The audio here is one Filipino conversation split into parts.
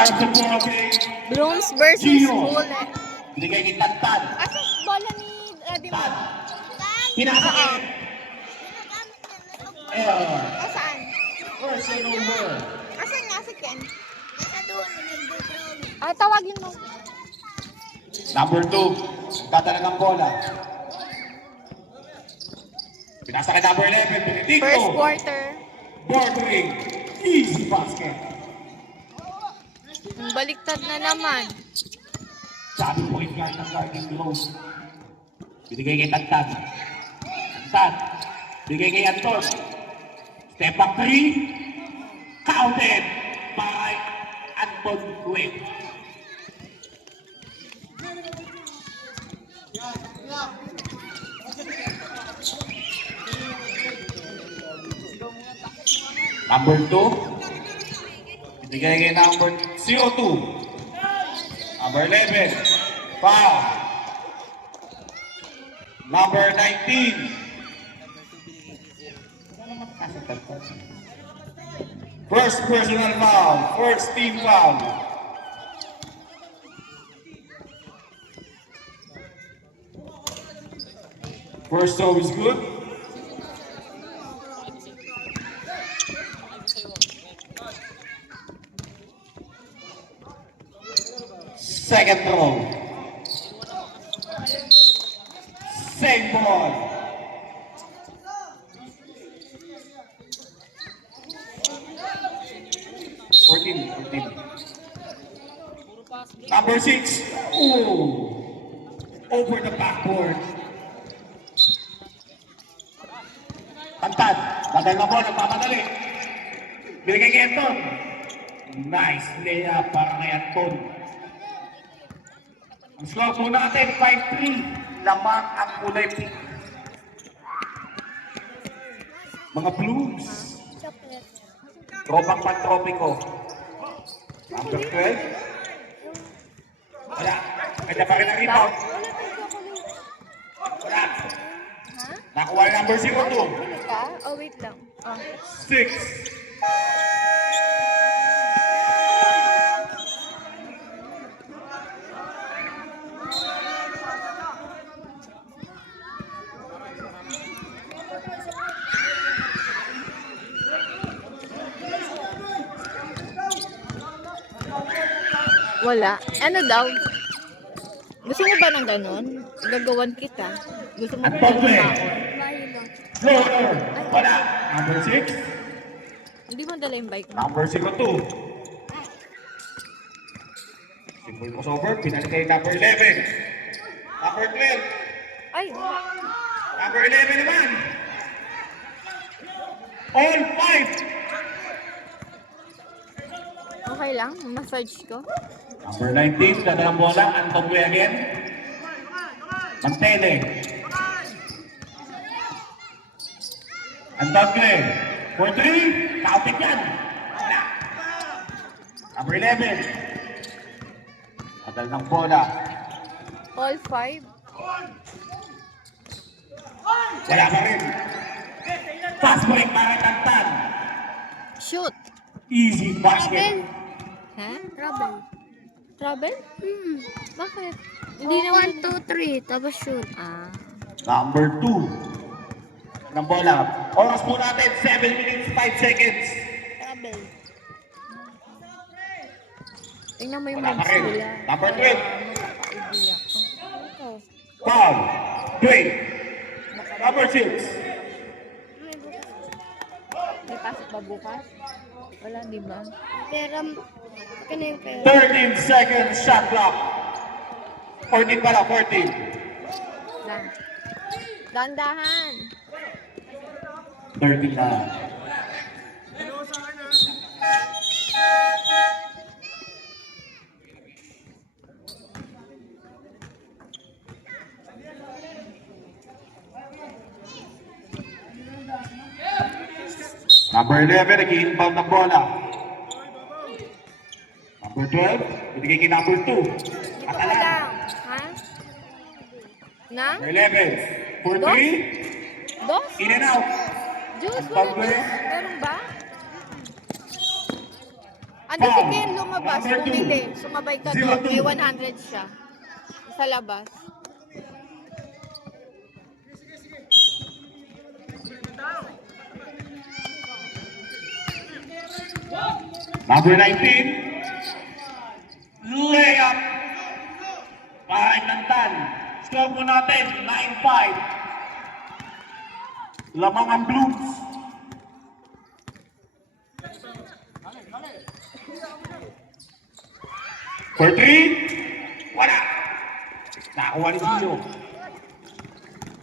Start the ball game. Blooms versus Gio. Bullet. Binigay ni Tantan. Asa bola ni Eddie mo? Tan. Pinasa Oo. kay Error. Asaan? First and over. Asan nga si Ken? Ah, tawagin mo. Number 2. Tatalang ang bola. Pinasa kay number 11. Benedicto. First quarter. Bordering. Easy basket. Baliktad na naman. Sabi po yung guard ng Guardian Rose. Binigay kay Tantan. Tantan. Binigay kay Anton. Step back 3. Counted by Anton Quinn. Number 2. Binigay kay number 02. Number 11. Foul. Number 19. First personal foul. First team foul. First throw is good. Second throw. Same ball. Fourteen. Number 6. Ooh. Over the backboard. Tantan. Tagal na ball. Nagpapadali. Binigay kay Anton. Nice layup para kay Anton. Ang score po natin, 5-3. Lamang ang kulay pink. Mga Blues. Tropang pantropiko. Number 12. Wala. Kanya pa rin ang rebound. Wala. Nakuha yung number 02. Ano ka? Oh, wait lang. Oh. 6. Wala. Ano daw? Gusto mo ba ng ganon? Gagawan kita. Gusto mo ba ng Anton. baon? Floater. Wala. Number 6. Hindi mo dala yung bike mo. Number 02. Simple crossover. Pinali kay number 11. Number 12. Ay, wala. Number 11 naman. All 5. Okay lang? Massage ko? Number 19. Ganda ng bola. Anton Quinn again. Mantele. Anton Quinn. For 3. Counting yan. Wala. Number 11. Ganda ng bola. All 5? Wala pa rin. Fast break para Tantan. Shoot! Easy basket. Ha? Trouble? Bakit? Hindi naman. 1, 2, 3, tapos shoot. Ah. Number 2. Ng bola. Oras po natin, 7 minutes, 5 seconds. Trouble. Tingnan mo yung Wala pa moves rin. nila. Number 12. Makaka-idea ko. Foul. Break. Number 6. May pasok ba bukas? Wala, di ba? Pero, kaya yung pera. 13 seconds shot clock. 14 pala, 14. Dan. Dandahan. 13 na. Number 11, nag-i-inbound ng bola. Number 12, binigay kay number 2. Dito ka Atalan. lang. Ha? Na? Number 11, for Dos? 3, Dos? in and out. Juice, Pag- wala dos. Meron ba? Ano si Ken lumabas, Number 2. bumili. Sumabay ka doon, may 100 siya. Sa labas. Number 19. Layup. Para Tantan. Score po natin, 9-5. Lamang ang Blues. For 3. Wala. Nakakuha ni Gino.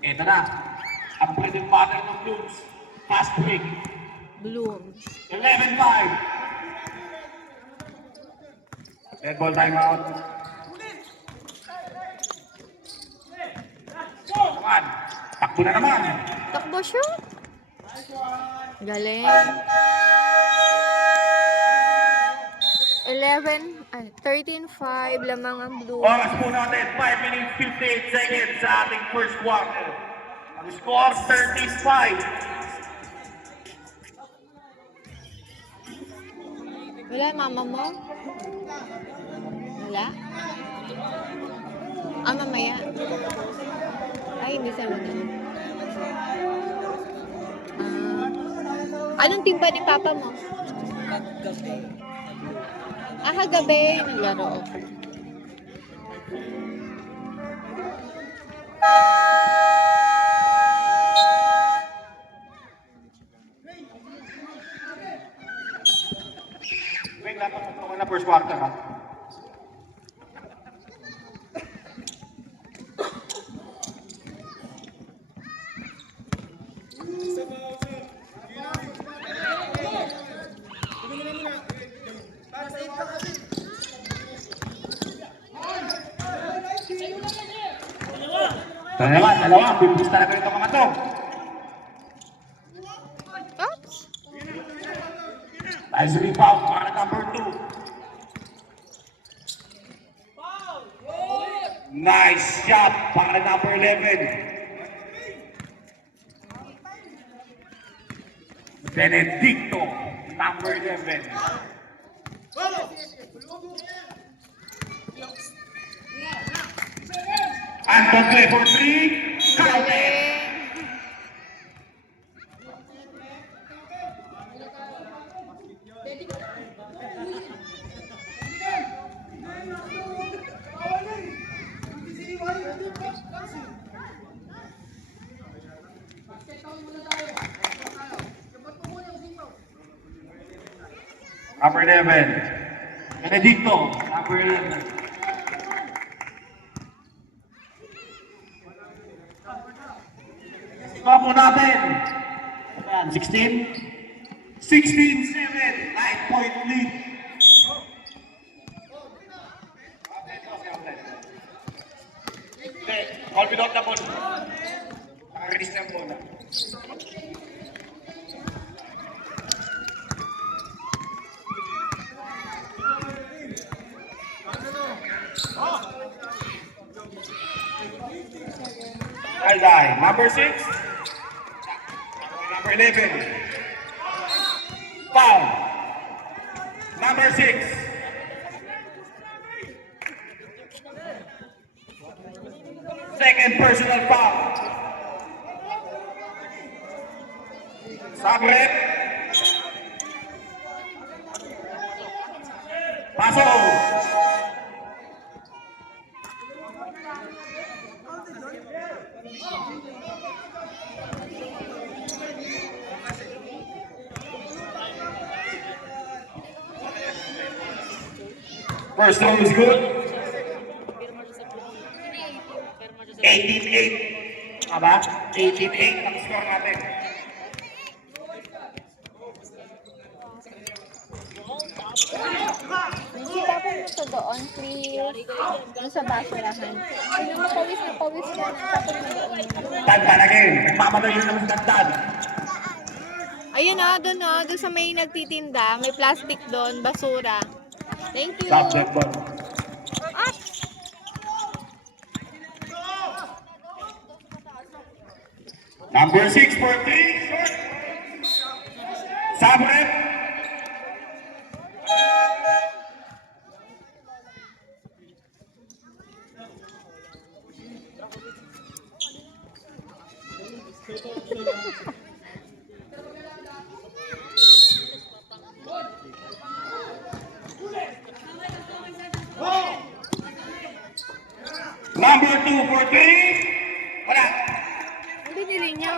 Ito na. Ang bread and butter ng Blues. Fast break. Blooms. 11-5. Red ball timeout. Naman. Takbo na naman. Takbo siya. Galing. 13-5, lamang ang blue. Oras po natin, 5 minutes 58 seconds sa ating first quarter. Ang score, 35. Wala, mama mo? Wala? Mamaya. Ay, hindi sa mga. Anong team ba ni papa mo? Kagabi, naglaro. Okay. Wait, dapat magkaroon na first quarter, ha? Dalawa. Pipus talaga ito mga to. Oops! Nice rebound para number 2. Nice shot para number 11. Benedicto, number 11. Anton play for 3. Galing! Number 11. Benedicto, number 11. Score po natin. 16? 16-7. 9-point lead. Hindi, all without the ball. Nakakinis na yung bola. Alday, number 6. Number 11. Foul. Number 6. Second personal foul. Sabret. Pasok. First one is good. 18-8. Aba? 18-8 ang score natin. Nakita po mo ito doon, please. Doon sa basurahan. Sino mo pawis na tapos mo doon. Tantan again. Nagmamadali yun naman tantan. Ayun doon sa may nagtitinda. May plastic doon, basura. Thank you. Subject ball. Ah! Number 6 for 3. Short. Sabret. Number 2 for 3. Wala. Ang binili niya.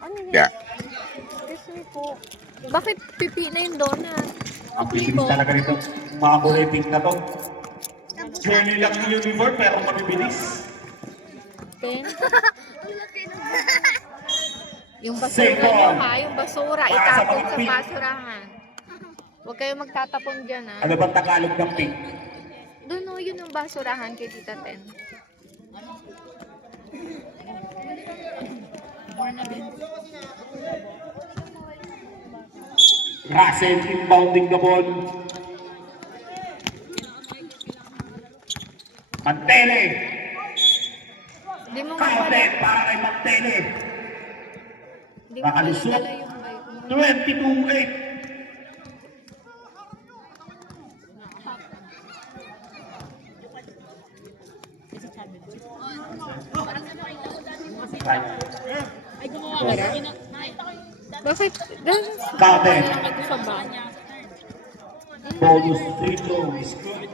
Ano yun? Yeah. Excuse me po. Bakit pipi na yung donut? Ang Pipi bibilis ko. talaga nito. Mga boleting na to. Journey lang yung uniform pero mabibilis. Ten. Yung Second. basura nyo ha, yung basura, Para sa itapon sa pag-pink. basurahan. Huwag kayong magtatapon dyan ha. Ano bang Tagalog ng pink? Doon o, yun yung basurahan kay Tita Ten. Russell inbounding the ball. Mantele. Hindi mo nga pala, Counted para kay Mantele. hindi mo pala Makalusot. dala yung bike mo. 22-8. Bakit? Dahil Counted. ito sa bag. Bonus free throw is good.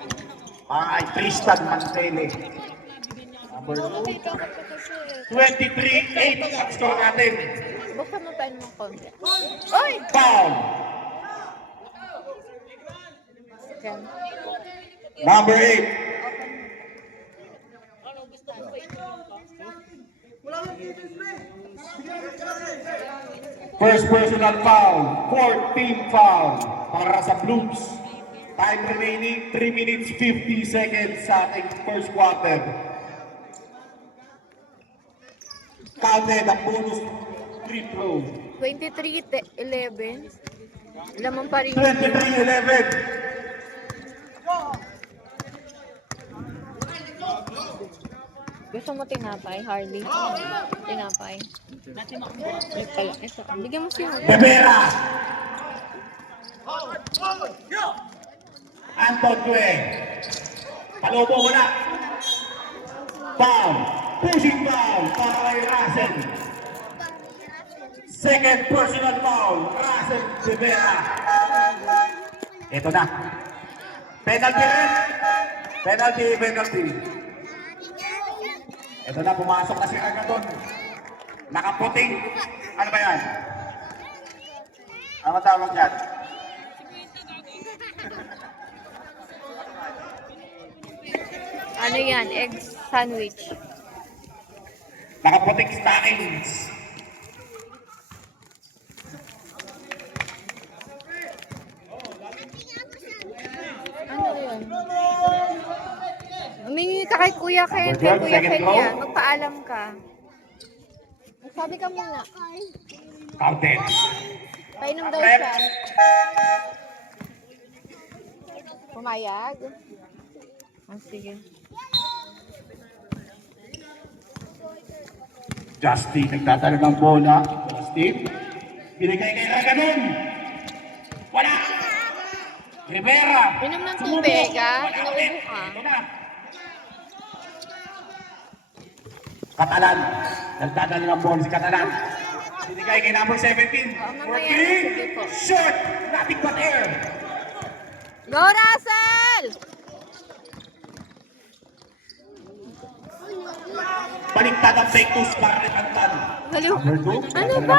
Para kay Tristan Mantele. Number 23-8 ang score natin. Buksan mo tayo ng konti. Oy! Foul. Ken. Number 8. First personal foul, 14 foul para sa Blues. Time remaining 3 minutes 50 seconds sa ating first quarter. Counted ang bonus free throw. 23-11. Lamang pa rin. 23-11. Gusto mo tinapay, Harley? Tinapay. Ay pala, ito. Bigyan mo siya. Rivera. Anton Cue. Palobo wala. Foul. Pushing foul para kay Russell. Second personal foul. Russell Rivera. Ito na. Penalty rin. Penalty. Ito na, pumasok na si Ragadon. Nakaputing. Ano ba yan? Ano tawag yan? Ano yan? Egg sandwich. Nakaputing stockings. Ano yun? Humingi ka kay Kuya Ken, kay Good, Kuya second Ken row. yan. Magpaalam ka. Sabi ka muna. Counted. Painom daw siya. Pumayag? Oh, sige. Justin, nagtatalo ng bola. Justin, binigay kay Raganon. Wala. Rivera. Inom ng Sumubo. tubig, ah. Wala Inuubo ulit. ka. Ito na. Katalan. Nagtatalo ng bola si Katalan. Binigay kay number 17. For mamaya. three. Sige po. Short. Nothing but air. Go, Russell! Baliktad ang fake toes para kay Tantan. Galiw. Number 2. Ano ba?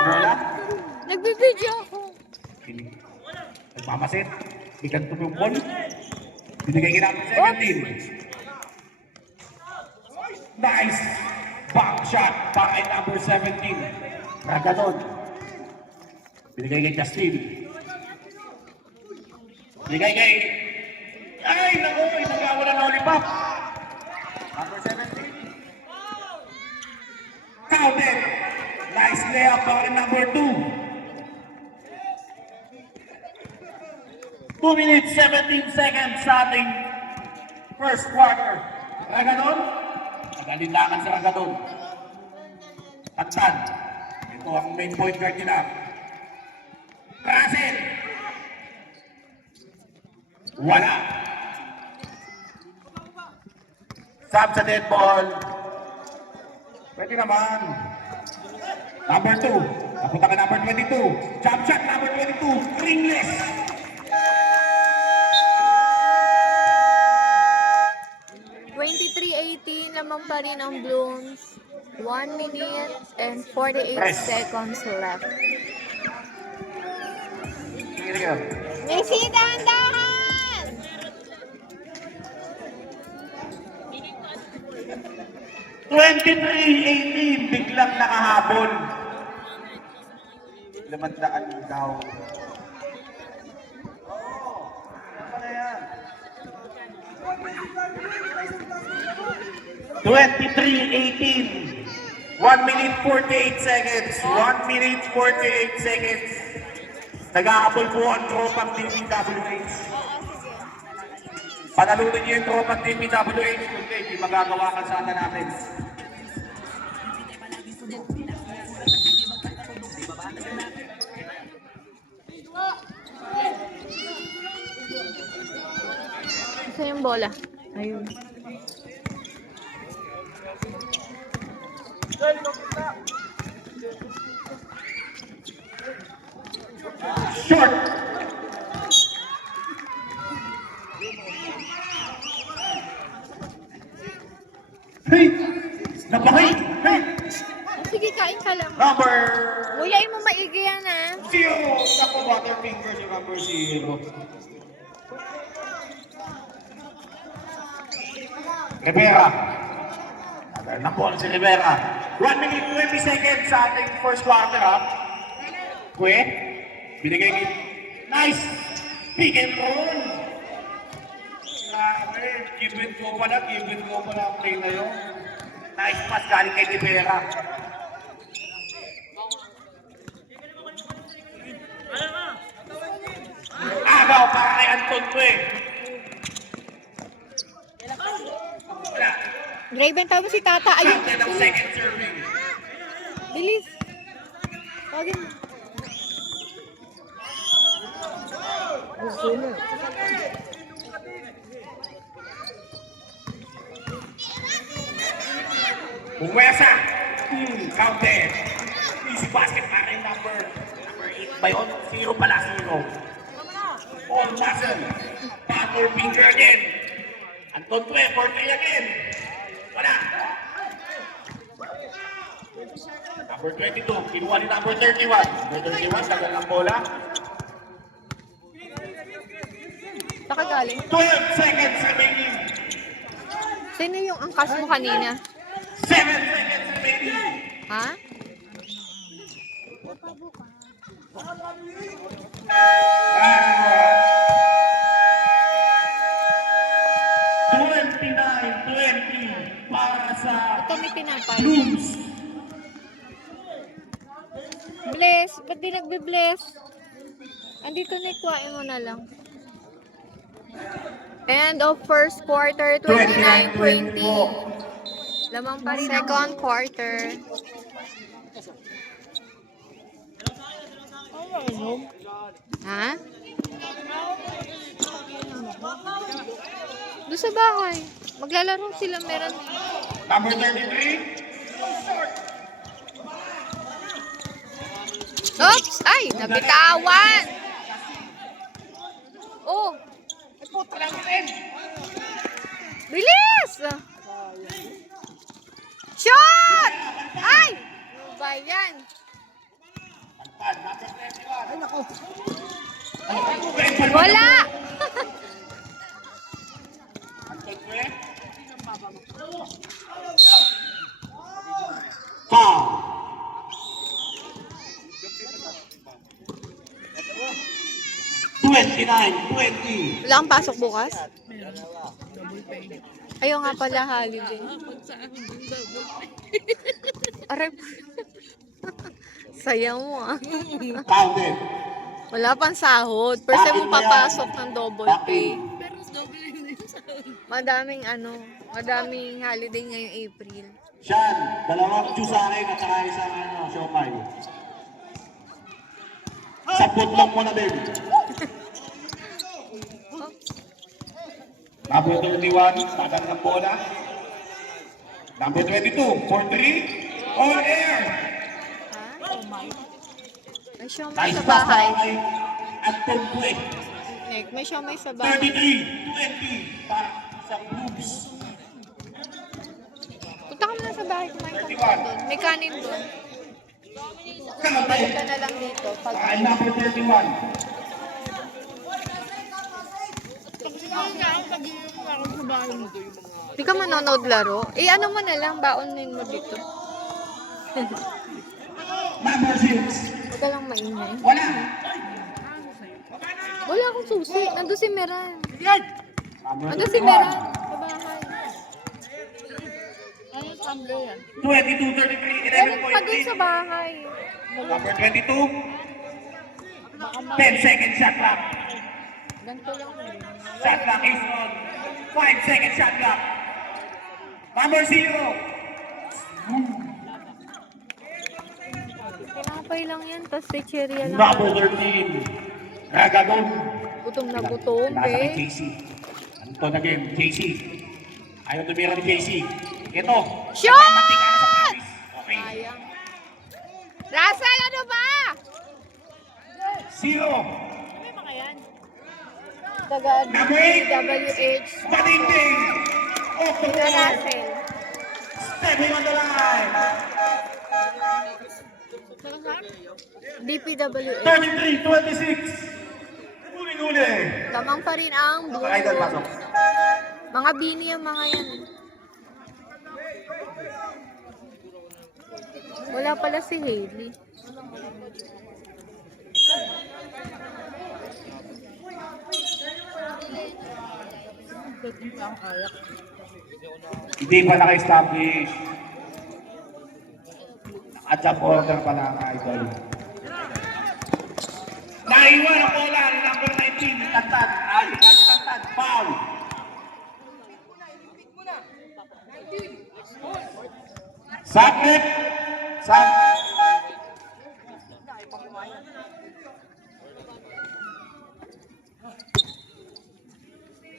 Nagbibideo ako. Nagmamasit. Bigan tumupon. Binigay kay number 17. Nice. Back shot para kay number 17. Raganon. Binigay kay Justin. Binigay kay... Ay, naku! Inagawa na lollipop. Number 17. Counted. Nice layup para kay number 2. 2 minutes 17 seconds sa ating first quarter. Raganon. Magalinlangan sa Raganon. Tantan. Ito ang main point guard nila. Russell. Wala. Sab sa dead ball. Pwede naman. Number 2. Napunta ka number 22. Jump shot number 22. Ringless. Naman pa rin ang Blooms. 1 minute and 48 Yes. seconds left. Sige ka. Missy, dahan-dahan! Biglang nakahabol. 500 daw. Ano na yan? 23-18. 1 minute 48 seconds. 1 minute 48 seconds. Nag-aabol po ang tropang DPWH. Panalunin niyo yung tropang DPWH. Kundi, hindi magagawa ka sana natin. Isa yung bola. Ayun. Short. Hey! Nabahay! Hey! Sige, kain ka lang. Number Uyain mo maigi yan, ah. 0. Naku, Butterfinger si number 0. Rivera. Naku, si Rivera. 1 minute 20 seconds sa ating first quarter, ha? Kwe, binigay ni... Nice! Pick and roll! Grabe, give and go pala ang play na yun. Nice pass galing kay Rivera. Agaw para kay Anton Kwe. Wala. Graven, tawag mo si Tata. Ayun. Captain ng second serving. Bilis. Tawagin mo. Umwesa. Counted. Easy basket para rin number 8 ba yun? 0 pala, 0. Paul Mason. Butterfinger again. Anton Kwe, 4-3 again. Wala. Number 22, kinuha ni number 31. Number 31, tagal ng bola. Saka galing. 12 seconds remaining. Sino yung angkas mo kanina? 7 seconds remaining. Ha? Ah, 29-20 para sa Ito may tinapay. Blooms. Bless. Ba't di nagbe-bless? Andito na ikuhain mo na lang. End of first quarter, 29-20. Lamang pa rin second quarter. Ha? Doon sa bahay. Maglalaro sila, meron. Number 33. Oops! Ay! Nabitawan! Oh! Ay, puta lang rin. Bilis! Shot! Ay! Ano ba yan? Number 21. Ay, nako. Wala! Anton Kwe. Foul. 29-20. Wala kang pasok bukas? Ayaw nga pala, holiday. Aray. Saya mo, ah. Counted. Wala pang sahod. First time mo papasok ng double pay. Madaming madaming holiday ngayong April. Sean, dalawang chew sa akin at saka isang siomay. Sapot lang mo na din. Number 31, tagal ng bola. Number 22, for 3. On air. May siomay Nice sa pass bahay. by at Tumpwe. Nick, may siomay sa bahay. 33-20 para sa Blues. Punta ka muna sa bahay, kumain ka muna doon. May kanin doon. Balik Counted ka na lang dito. Pag... by number 31. Di ka manonood laro? Eh, ano mo na lang, baonin mo dito. Number 6. Huwag ka lang maingay. Wala. Wala akong susi. Nandun si Meran. Number Nandun si 31. Meran. Sa bahay. 22-33, Meron pa dun 11 sa point bahay. lead. Number 22. 10 second shot clock. Ganito lang. Shot clock is on. 5 second shot clock. Number 0. Pinapay lang yan, tapos techeria lang. Number 13. Ragagon. Gutom na gutom, Nasa kay eh. JC. Ano to na game? JC. Ayaw tumira ni JC. Ito. Shoot! Matinga na sa Paris. Okay. Sayang. Russell, ano ba? 0. Taga Number 8. WH. Matinding. Off the Taga ball. Russell. Stepping on the line. DPWH. 33-26. Uli-uli. Lamang pa rin ang blue. Mga idol, pasok. Mga bini yung mga yan. Wala pala si Hailey. Hindi pa naka-establish. Naka-jump order pa lang, idol. Naiwan ang bola ni number 19, Tantad. Iwan si Tantad, foul. Sublet.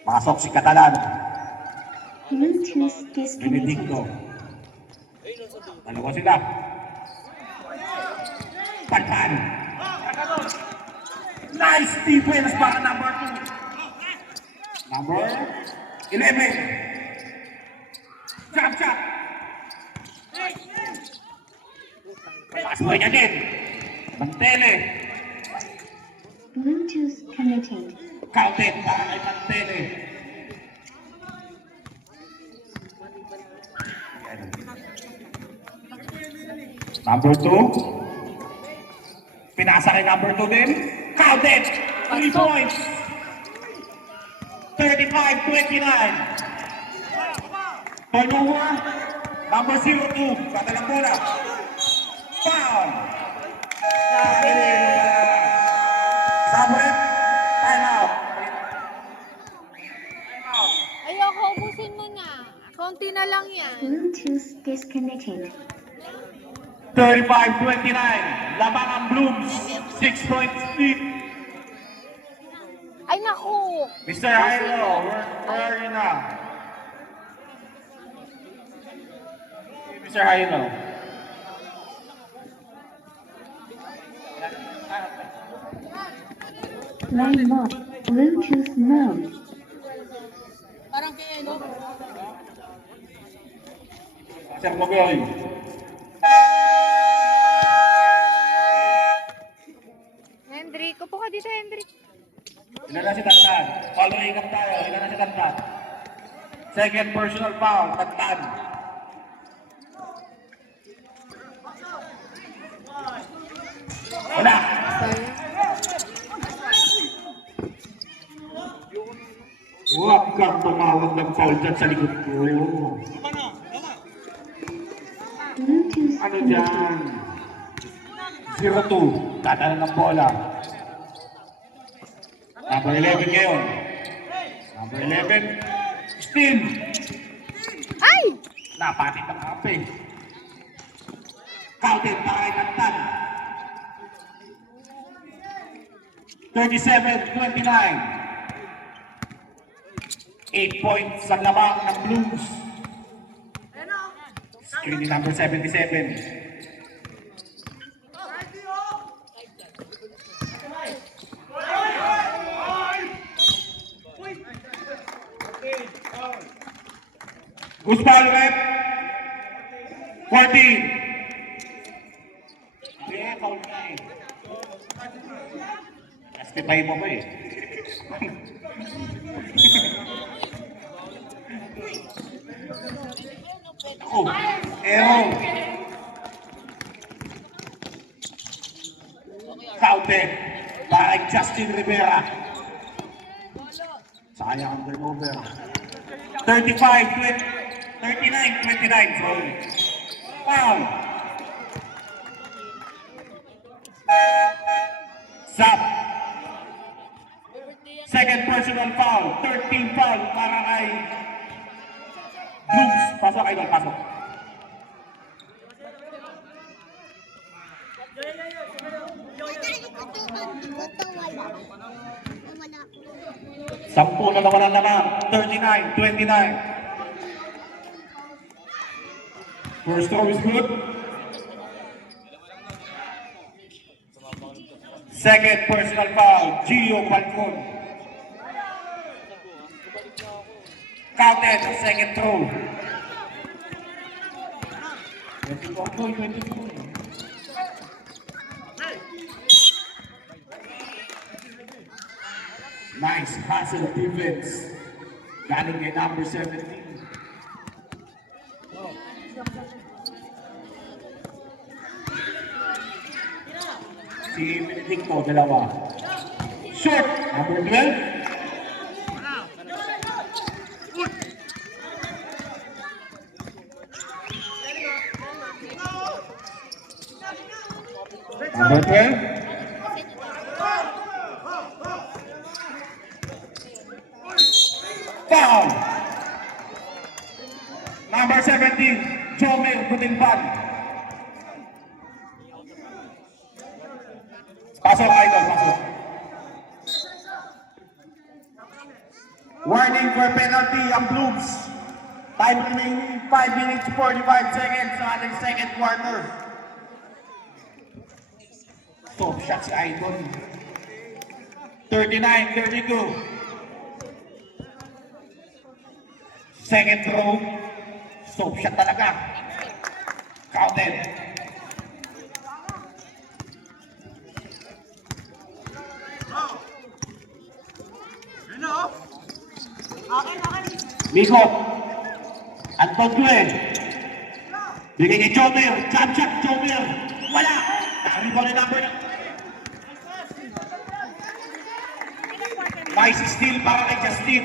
Pasok si Catalan. Bluetooth disconnected. Benedicto. Ano ko sila? Panpan. Nice defense para number 2. Number 11. Chop chop. Pass mo niya din. Mantele. Bluetooth connected. Counted para kay Mantele. Number 2. Pinasa kay number 2 din. Counted. 3 points. 35-29. Turnover. Number 02. Katalang bola. Foul. Sabret. Time out. Ayoko, ubusin mo na. Konti na lang yan. Bluetooth disconnected. 35-29. Labang ang Blooms. 6 points lead. Ay, naku. Mr. Hylo, where are you now? Mr. Hylo. Line mode. Bluetooth mode. Sir Mogoy. Hendrik, upo ka dito, Hendrik. Ilan na si Tantan? Following up tayo. Ilan na si Tantan? Second personal foul. Tantan. Wala. Sayang. Huwag kang tumawag ng foul dyan sa likod ko. Bluetooth Ano connected. dyan? 0-2. Tatalo ng bola. Number 11 ngayon. Number 11. Steam. Ay! Napatit ang kape. Counted para kay Tantan. 37-29. 8 points sa labang ng Blues. Screen number 77. Who's foul rep? 14. Yeah, foul na eh. Justify mo ba eh. Ako, error. Counted by Justin Rivera. Sayang ang turnover. 39-29, sorry. Foul. Zap. Second personal foul. 13 foul para kay Brooks. Pasok, idol, pasok. Sampu na naman naman. 39-29. First throw is good. Second personal foul, Gio Falcon. Counted, second throw. 22. Nice hustle defense. Galing kay number 17. Si Benedicto, dalawa. Short, number 12. Number 12. Foul. Number 17, Jomel Butinban. Pasok, idol, pasok. Warning for penalty ang Blues. Time remaining 5 minutes 45 seconds sa ating second quarter. Top shot si Idol. 39-32. Second throw. Stop shot talaga. Counted. Miko. Anton Glenn. Bigay kay Jomer. Jump shot, Jomer. Wala. Nakari ko na number. Nice steal para kay Justin.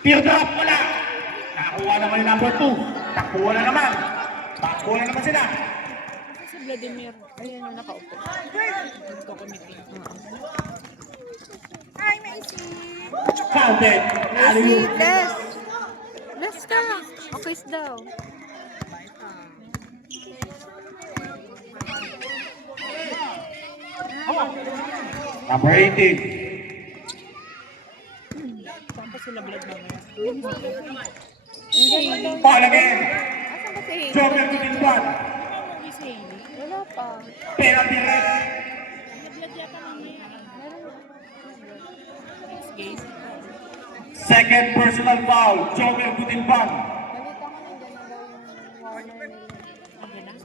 Teardrop, wala. Nakakuha naman yung number 2. Takbuhan na naman. Takbuhan na naman sila. Si Vladimir. Ayan yung nakaupo. Nagko-committee. Hi, Macy! Counted. Messi, Les! Les ka! Okay daw. Number 18. Saan pa sila vlog mamaya? Foul again. Asan ba si Hailey? Joker to this one. Si Hailey? Wala pa. Penalty red. Nag-vlog yata mamaya. Meron. Next game. Second personal foul. Joker to this one. Balita ko nandiyan na daw yung Warner nila. Nandiyan na?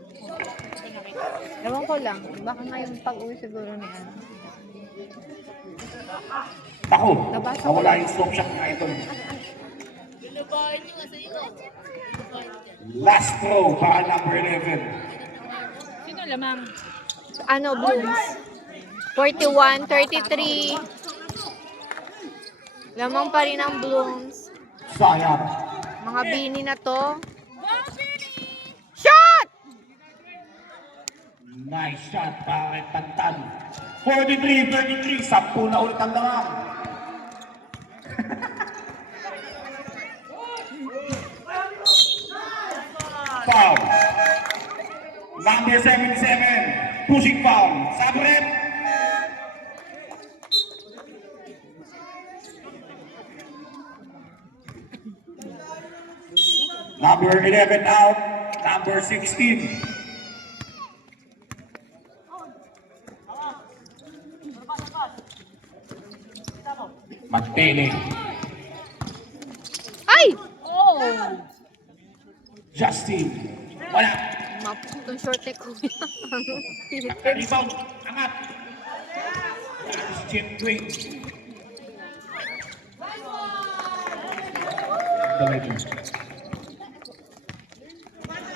Ewan ko lang. Baka ngayong pag-uwi siguro ni ano. Ako. Nabasa ko. Nawala yung stop shot na ito. Last throw para number 11. Sino lamang? Ano, Blooms? 41, 33. Lamang pa rin ang Blooms. Sayang. Mga bini na to. Shot! Nice shot para kay Tantan. 43-33. 10 na ulit ang lamang. Foul. Number 77. Pushing foul. Sabret. Number 11 out. Number 16. Magtene. Ay! Justin. Wala. Maputong short eh kuya. Rebound. Angat. Si Chip Twing.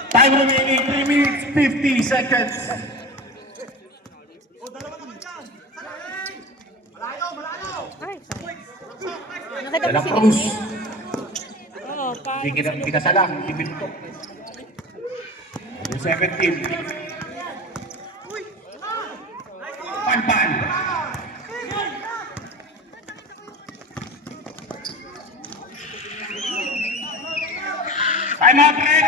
Time remaining 3 minutes 50 seconds. Ay, nakita De mo La si Cruz. Oo, Hindi kinasalang. Hindi binuto. 17. Panpan. Time out, Red.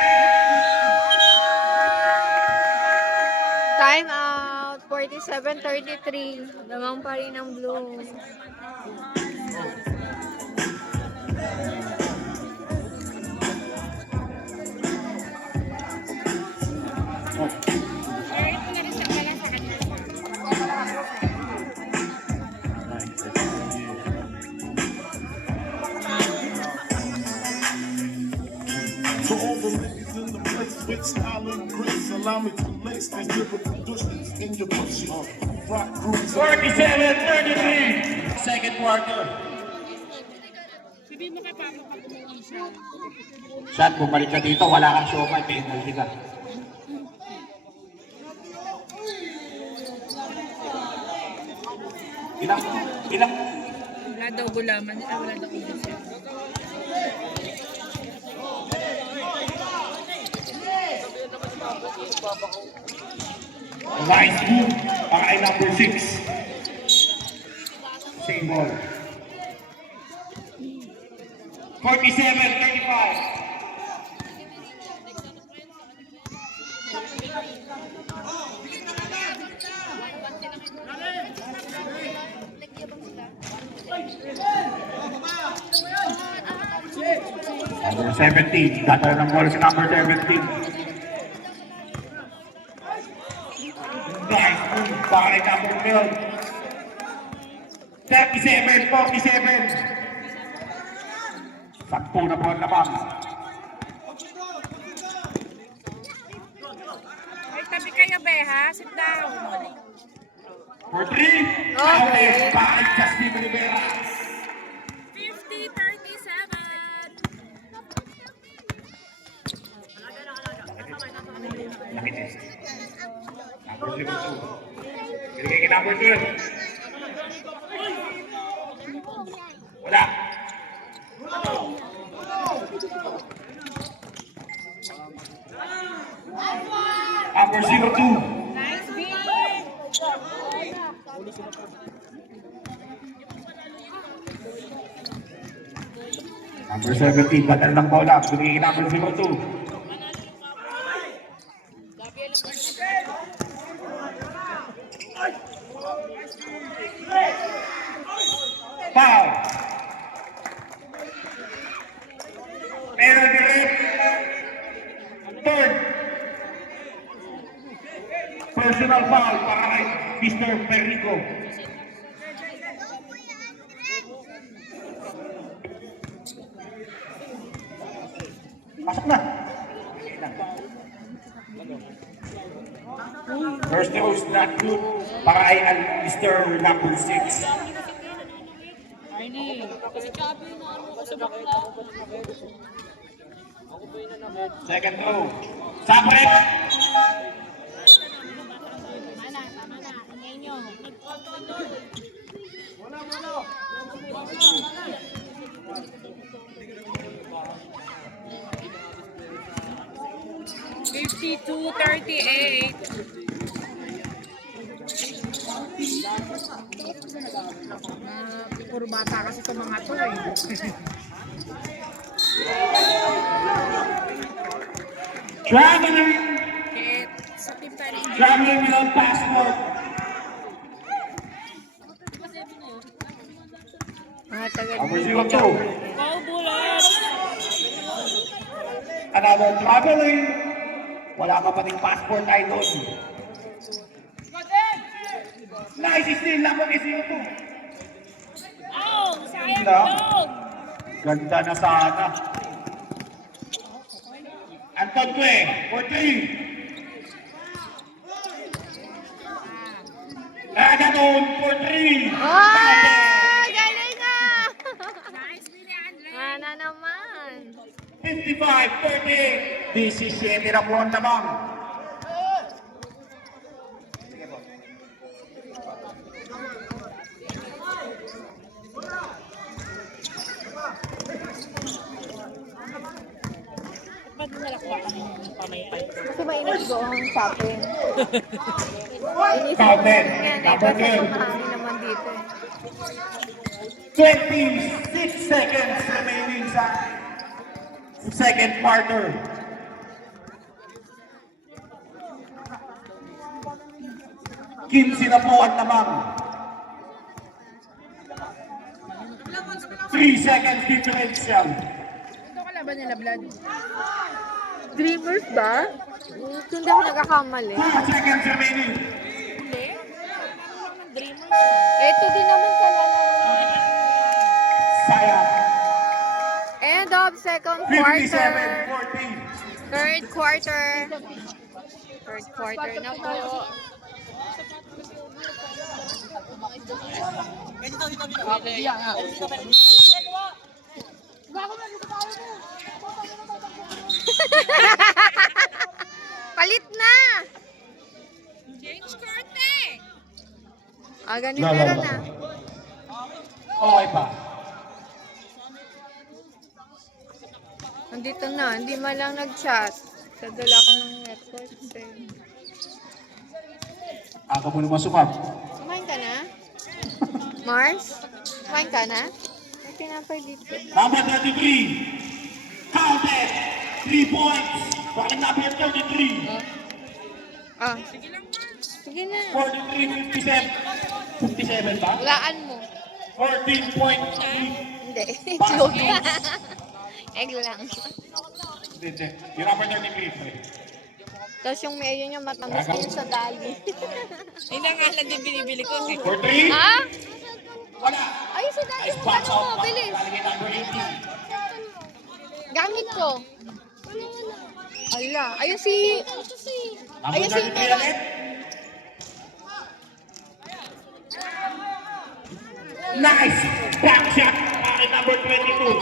Time out. 47-33. Lamang pa rin ang blue. To all the ladies in the place with style and grace, allow me to lace these lyrical douches in your pussy. Rock grooves. 47-33. Second quarter. Shot, bumalik ka dito. Wala kang show, may penalty ka. Ilang? Wala daw gulaman. Wala daw ulos. Nice move. Ang ay number 6. Same ball. 47-35. Number 17. Data ng ball sa number 17. Nice move. Bakit number 12. 37-47. 10 na po ang labang. Ay, tabi kayo, Beha. Sit down. For 3. Okay. Bakit Justin Rivera? 50-37. Nakitest. Number 02. Binigay kay number 12. Wala. Number 02. Nice beat. Number 17. Batal ng bola. Binigay kay number 02. Foul. Penalty rip. Third. Personal foul para kay Mr. Perico. Pasok na. First nose not good para kay Mr. number 6. Second throw. Sapre. Fifty-two, 38. Puro bata kasi itong mga to eh. Traveling. Kahit sa team tayo na Traveling without passport. Mga taga Number 02. Go Bullets! Another traveling. Wala ka pa ding passport idol. Nice steal lang kung isino to. Oh, sayang Ganda. doon. Ganda na sana. Anton Kwe, for 3. Agaton for 3. Oh, galing ah! Nice, Billy Andre. Mana naman. 55-30. 17 na po ang tabang. Sige po. Ba't nalakuha ka ng pamaypay? Kasi mainit doon sa akin. Inisip ko Counted. yan eh, Number kasi 12. mahangin naman dito eh. 26 seconds remaining sa second quarter. Kinsi na po ang tabang. 3 seconds differential. Ito kalaban nila, Vlad. Dreamers ba? Hindi ako nagkakamali. 4 seconds remaining. Hindi. Dreamers. Ito din naman kalalaro. Sayang. End of second quarter. 57-40. Third quarter. Third quarter na po. Palit na! Change korte. Ganito meron na. Okay pa. Nandito na, hindi man lang nag-chat. Dadala ko ng network. Ako mo naman sumab. Kumain ka na? Mars? Kumain ka na? May tinapay dito. Number 33. Counted. 3 points. Bakit number 33? Ah. Sige na. 43-57. 57 ba? Walaan mo. 14-3. Hindi. Joke. Egg lang. Hindi. Yung number 33. Tapos yung mayo niya matamis din sa dali. Hindi nga lang din binibili ko. Eh. For 3. Ha? Wala. Ay, sa dali. Nice box Ano mo? out. Bilis. Lalagay number 18. Gamit ko. Ala. Ayun si... Number Ayun si 33 ulit. Nice. Back shot. Bakit number 22?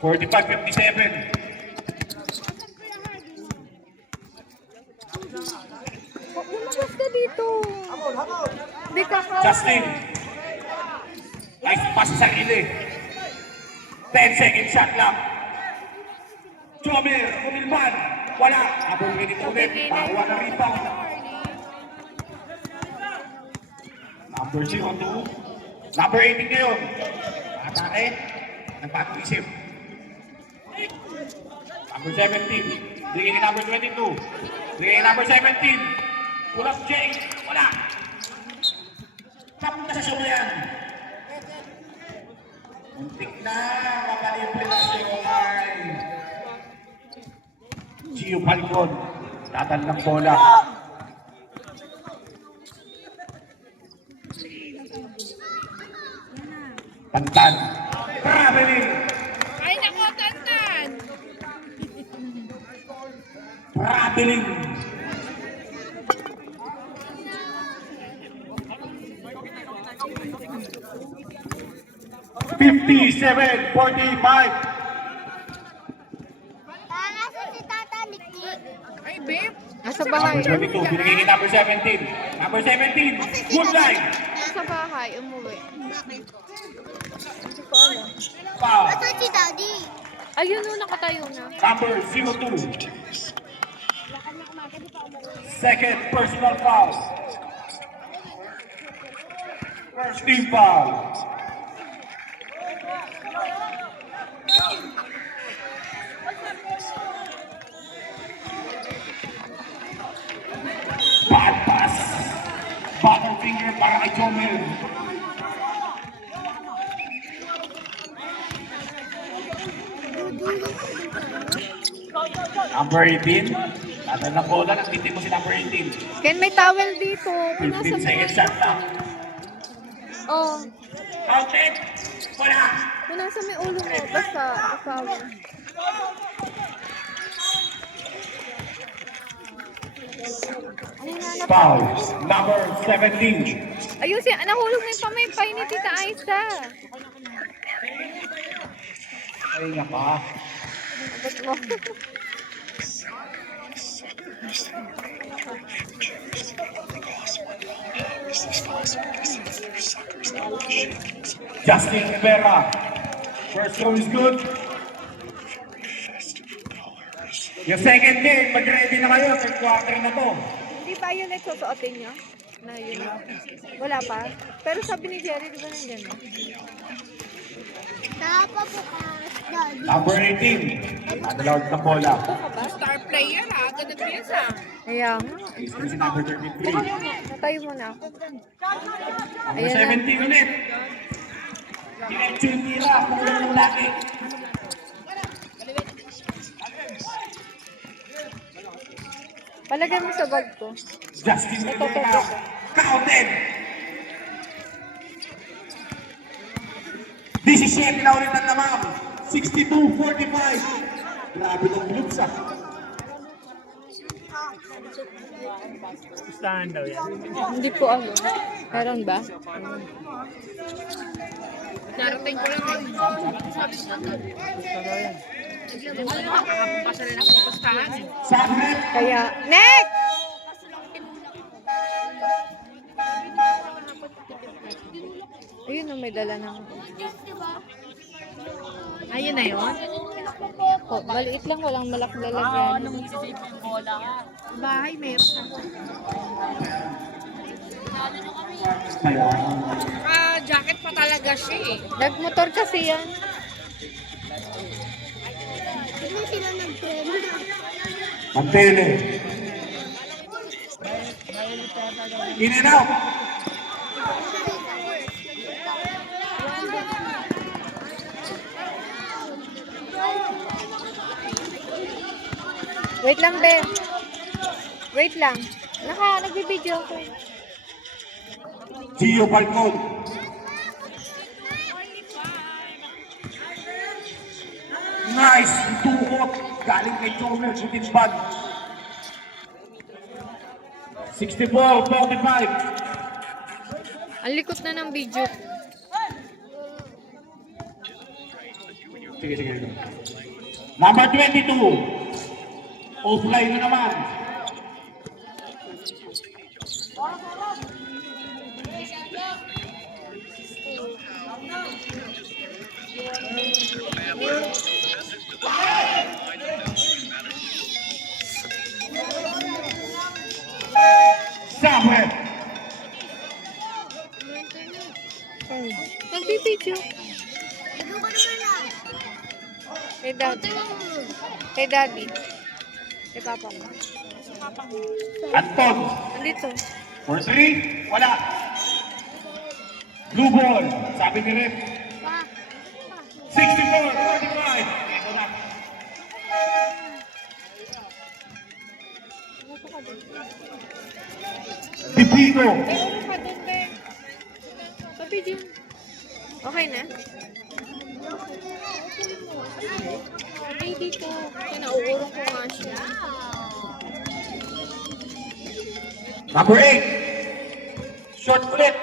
45-57. Lumabas ka dito. Hindi ka ka... Justin. Nice pass sa sarili. 10 second shot lang. Jomer, Kumilman. Wala. Number 22 ulit. Bawa na rebound. Number 02. Number 18 ngayon. Atake. Nagpag-isip. Number 17. Bigay ni number 22. Bigay ni number 17. Pull up Jay. Wala. Papunta sa show yan. Muntik na. Makalibre na si Omar. Gio Falcon. Tatal ng bola. Tantan. Traveling. Ay, nako, Tantan. Traveling. $57.45. Nasa si Tata Nikki. Ay, babe. Nasa bahay. Number 22, binigay ni number 17. Number 17, good line. Nasa bahay. Umuwi. Foul. Nasa si Daddy. Ayun o, nakatayo na. Number 02. Second personal foul. First team foul. Bad pass. Bottom finger para kay Jomer. Number 18. Tatal na bola, nagtitin mo si number 18. Ken, may towel dito. 15 seconds shot lang. Oh, Counted. Wala. punasan mo yung ulo mo. Basta, towel. Foul. Number 17. Ayusin, nahulog na yung pamaypay ni Tita Aisa. Ay, naka. Abot mo. Justin Rivera. First throw is good. Yung second game, mag-ready na kayo. Third quarter na to. Hindi pa yun susuotin niyo? Na yun. Wala pa? Pero sabi ni Jerry, di ba nandiyan na? Napabukas, Daddy. Number 18. Adalaw ng bola. Star player ha. Ganun yan sa. Kaya nga. Ace si number 33. Natayo mo na ako. Number Ayan na. 17 ulit. Diretso yung tira. Kulang ng laki. Palagay mo sa bag ko. Justin Rivera. Counted. 17 na ulit ang lamang. 62-45. Grabe ng looks ah. Hindi po ano. Meron ba? Darating ko lang eh. Nakakapon pa sila ng pupustahan eh. Sagret. Kaya, next! Ayun o, may dala ng... Ayun na yun. Oh, maliit lang, walang malak lalagyan. Bahay meron na. Kaya, Jacket pa talaga siya eh. Nagmotor kasi yan. Hindi sila nag-train. Mantele. In and out. Wait lang, be. Wait lang. Nagbibideo ako. Gio Falcon. Nice. Tukot. Galing kay Jomer. Shooting bad. 64-45. Ang likot na ng video. Sige, sige. Number 22. Offline na naman. Samuel. Nagbibideo. Ano ko naman ah? Kay daddy. Kay daddy. Kay papa mo. Anton. Andito. For 3. Wala. Blue ball. Sabi ni Rep. Pa. 64-45. Ito na. Pipino. Eh, ano ka doon, be? Sa video. Okay na? Ay, dito. Kaya nauurong ko nga siya. Number 8. Short flip.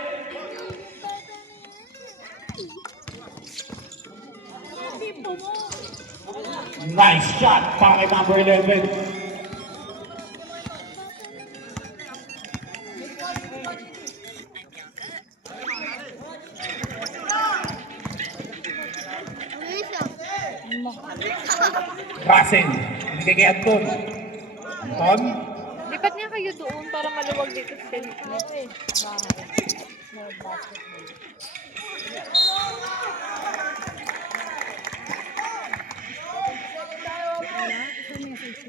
Nice shot para kay number 11. Ano yun siya? Crossing. Hindi kay Anton. Anton. Lipat nga kayo doon para maluwag dito sa nito eh.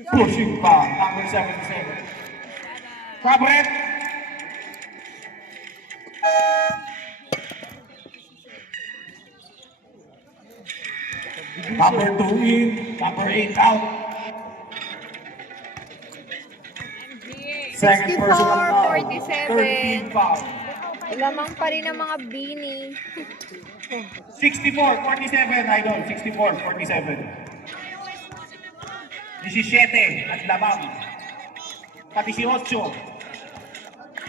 Pushing pa. Number 77. Cabret. Number 2 in, number 8 out. Second 64, personal foul. 47. 13 foul. Lamang pa rin ang mga bini. 64-47, idol. 64-47. 17 at lamang. Pati si 8.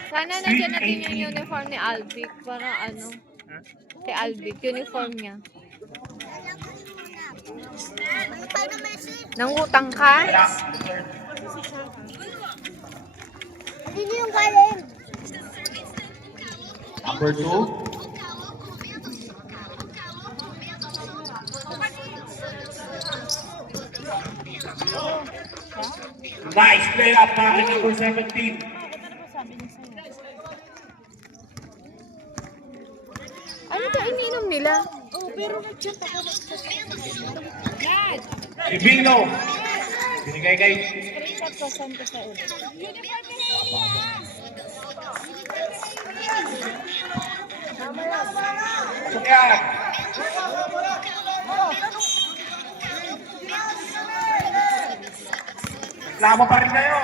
Sana nandiyan natin yung uniform ni Alvic. Para ano? Si Alvic, uniform niya. Ano tayo na message? Nangutang ka? Wala. Hindi yung galing. Number 2. Nice play up para kay number 17. Ano ba ininom nila? Ibino. Binigay kay Sukyan. Reklamo pa rin kayo.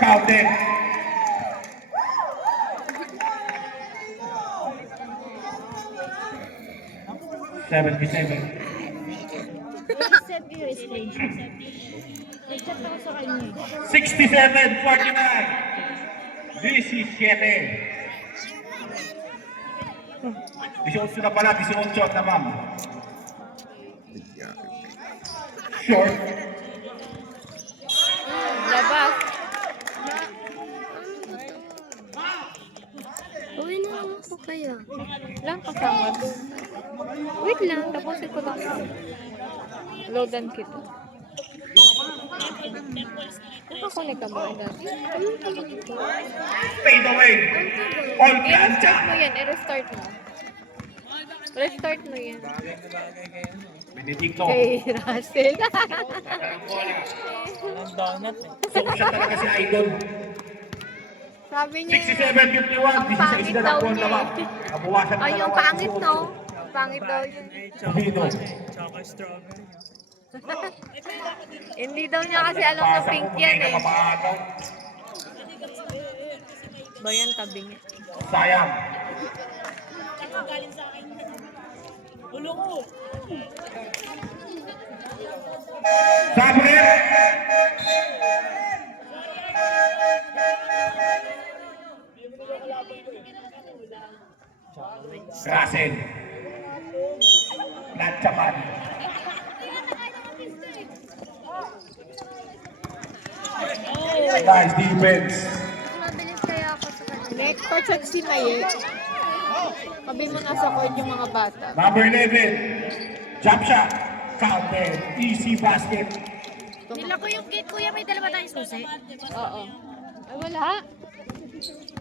Counted. $77. 67-49. 18 na pala, 18 na ma'am. Short. Labas. Uwi na lang po kaya. Lang kasama doon. Wait lang, tapusin ko lang. Loadan kita. Nakakunik ka ba agad? Fade away. All I-restart plancha. mo yan, i-restart mo. Restart mo yan. Benedicto. Kay Russell. So siya talaga si Idol. Sabi niya, 67-51. ang pangit 16 na daw lang niya. naman. Nabuwasan na Ay, yung naman. pangit no? Pangit daw yun. Ibino. Hindi daw niya kasi alam na Pasa pink ko, yan hindi eh. na mapakaagaw. Ba yan tabi niya? Sayang. Sabre! Russell. Planchaman. Nice defense. Mabilis kaya ako sa kanila. Next coach at si Maye. Sabi mo nasa court yung mga bata. Number 11. Jump shot. Counted. Easy basket. Nila ko yung cake, kuya. May dalawa tayong susi. Oo. Ay, wala.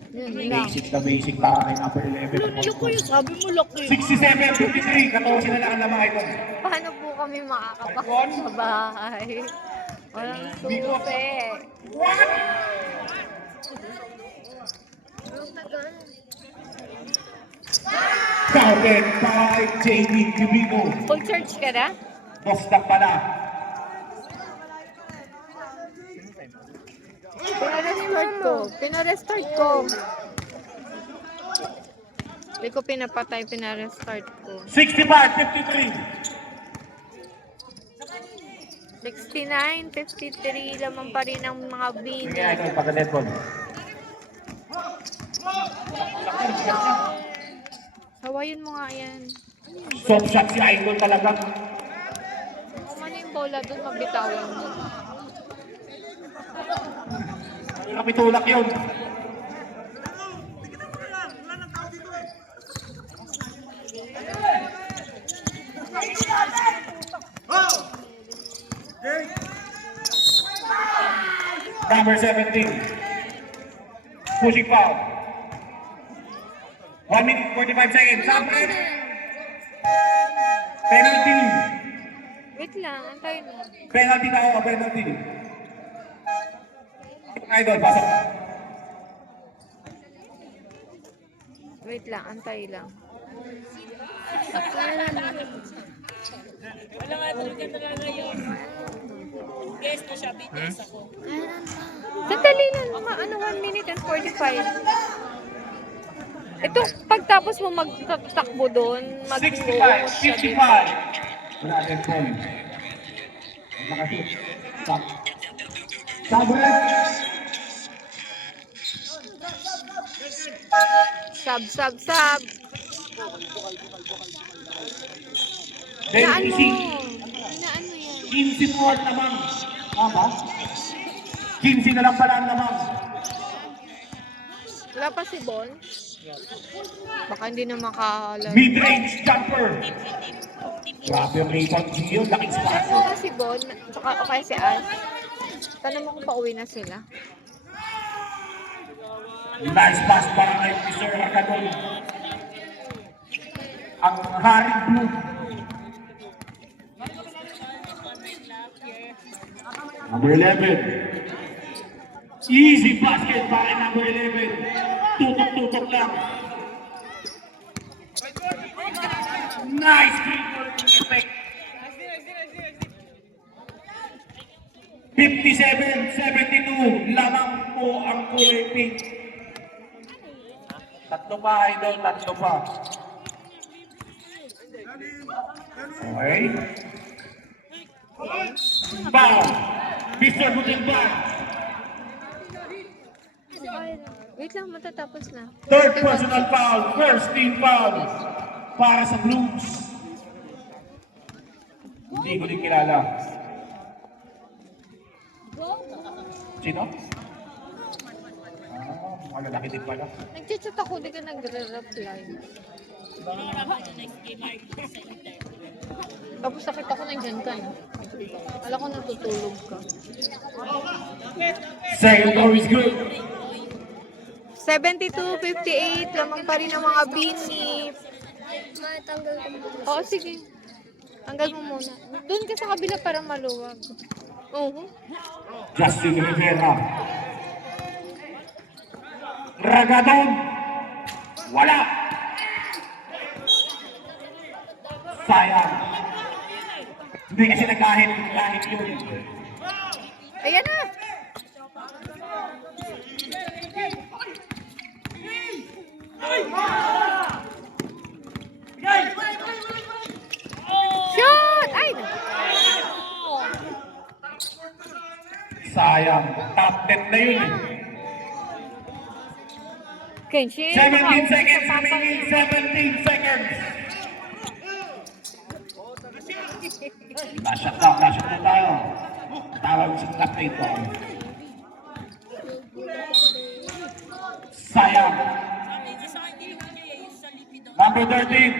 Yun lang. Basic para kay number 11. Sabi mo laki. 67-53. 14 na lang ang lamang ito. Paano po kami makakapasok sa bahay? Walang susi. What? Counted by JD Cubino. Full church ka na? Bostak pala. Pinarestart ko. Pinarestart ko. Hindi ko pinapatay, pinarestart ko. 65-53. 69, 53, lamang pa rin ang mga bini. Sige, ito, pagka-netball. Hawayin mo nga yan. Soft shot si Idol talaga. Kung ano yung bola doon, mabitawan mo. Napitulak yun. Number 17. Pushing foul. 1 minute 45 seconds. Sample. Penalty. Wait lang, antayin mo. Penalty na ako, penalty. Idol, pasok. Wait lang, antay lang. Wala nga talaga talaga yun. Guess na siya, BTS ako. Sandali lang, ano 1 minute and 45. Ito, pagtapos mo magtatakbo doon, 65, 55. Wala din point. Nakashoot. Stop. Sabre. Sab. Then Inaan mo. easy. Inaan mo yan. 15 po ang lamang. Tama? 15 na lang pala ang lamang. Wala pa si Bon. Baka hindi na makahalala. Mid-range jumper. Grabe yung rebound Gio. Laking spasyo. Wala si Bon, tsaka o kaya si Ash. Tanong mo kung pauwi na sila. Nice pass para kay Mr. Ragadol. Ang Haring Blue. Number 11. Easy basket para kay number 11. Tutok-tutok lang. Nice three-point effect. 57-72. Lamang po ang kulay pink. Tatlo pa, idol. Tatlo pa. Okay. Foul. Mr. Butilban. Wait lang, matatapos na. Third personal foul. First team foul. Para sa Blues. Hindi ko din kilala. Sino? Mga lalaki din pala. Nag-chat ako, di ka nagre-reply. Tapos nakita ko nandyan ka, no? Alam ko natutulog ka. Second throw is good. 72-58, lamang pa rin ang mga binip. Matanggal ko mo. Oo, sige. Tanggal mo muna. Doon ka sa kabila para maluwag. Oo. Justin Rivera. Ragadon. Wala. Sayang. Hindi kasi nagkahit yun. Ayan na! Shot! Ay! Sayang. Top net na yun eh. Kenshin, 17 seconds remaining. 17 seconds. Flash na tayo. Tawag sa clock na ito. Sayang. Number 13.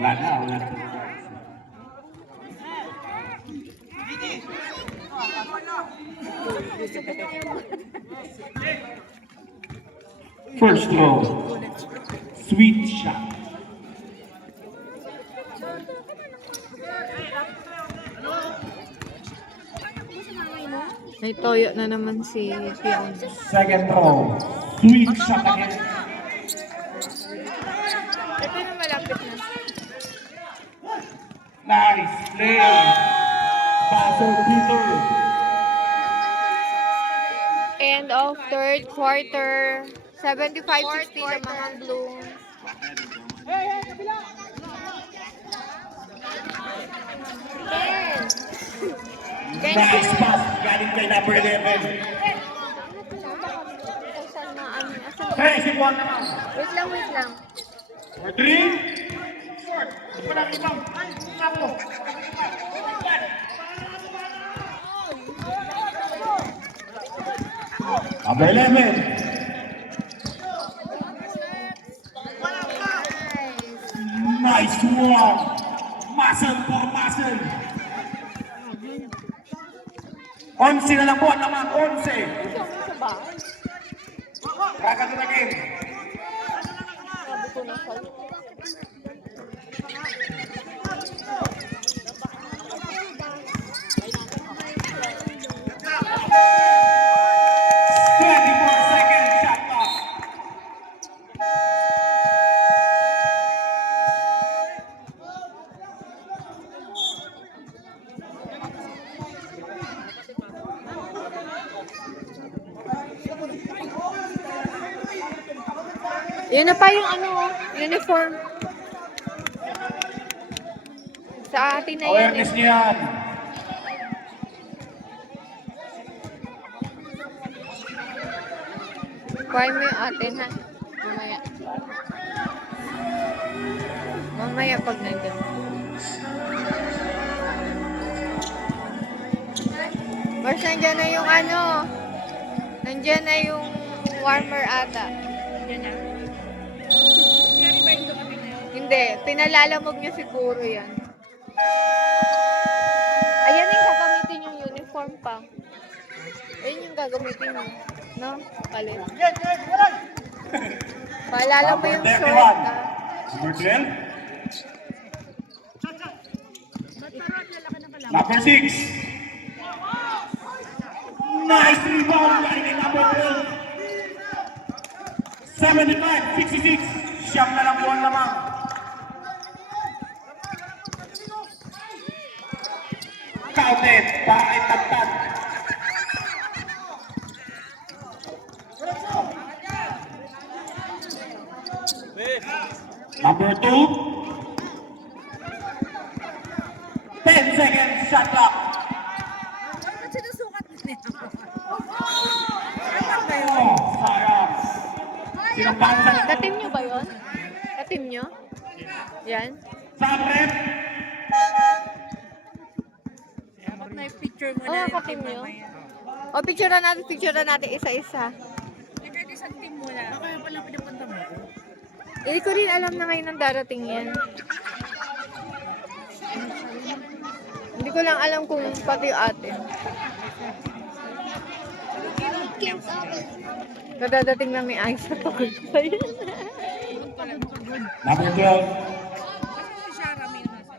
Wala na. First throw. Sweet shot. May toyo na naman si Fiona. Second throw. Sweet shot again. Ito na malapit na. Nice play. Basil Peter. End of third quarter. 75-60 naman ang Blue. Nice pass. Galing kay number 11. Crazy one naman. Wait lang. Number 3. Short. Wala ibang. Sakto. Number 11. Nice one. Muscle for muscle. 11 na lang po naman. 11. Kakadragin. Yun na pa yung ano, uniform. Sa atin na yan. Awareness niyo yan. Kuhain mo yung atin, ha? Mamaya. Mamaya pag nandiyan. Mars, nandiyan na yung ano. Nandiyan na yung warmer ata. Yan na. Kaya ba yung dumating na yun? Hindi, pinalalamog niya siguro yan. Ayan yung gagamitin yung uniform pa. Ayun yung gagamitin mo. No? Palit. Paalala mo yung Number short, 31. ha? Number 12. Number 6. Nice rebound by the number 12. 75-66. Siyam na lang buwan lamang. Counted para kay Tagtag. Number 2. 10 seconds shot clock. Ba't sinusukat nito? Oh, sayang. Sinampahan sa Katim nyo ba yun? Katim nyo? Yan. Sabrep. Dapat na picture mo Oo, na rin katim team nyo. mamaya. O, picture na natin isa-isa. Eh, kahit isang team mo na. Baka yung pala pinapunta mo. Hindi ko rin alam na ngayon ang darating yan. Hindi ko lang alam kung pati yung atin. Kadadating na may ayos sa pagod pa yun. Number 12. Si Shara may nasa.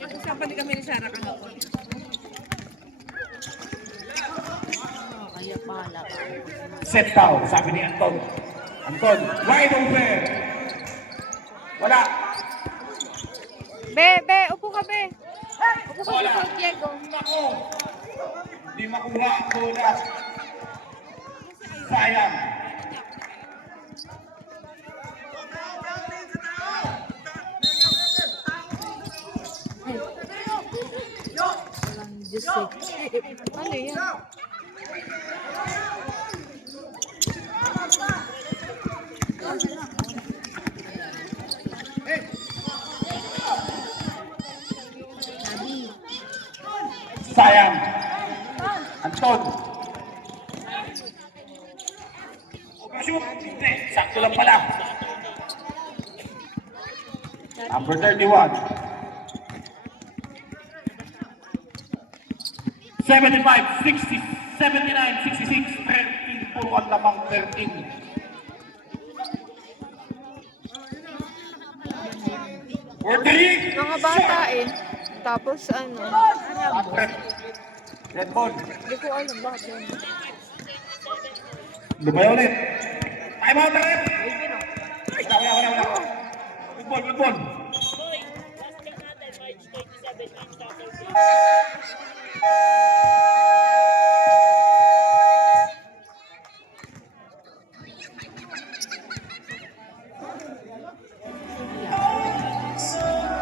Usapan din kami ni Shara kahapon. Kaya pala. Set foul, sabi ni Anton. Anton, wide open. Wala. Be, upo ka, be. Upo ka Wala. sa Diego. Ako. Hindi makuha ang bola. Sayang. Ano yan? Sayang. Anton. Shoot. Hindi, sakto lang pala. Number 31. 75, 60, 79, 66, 13, puro ang lamang 13. Or 3. Mga bata eh. Tapos ano, Red ball. hindi ko alam bakit yun. Lumayo ulit. Time out na rin. Wala. Good ball.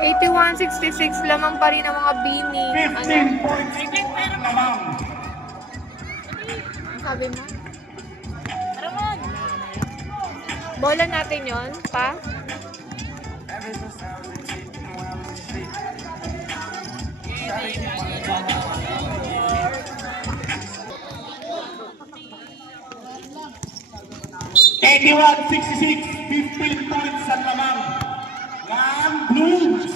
$81.66 lamang pa rin ang mga bini. 15 points lamang. Sabi mo? Bola natin yon pa? $81, 66, 15 points ang lamang ng Blues.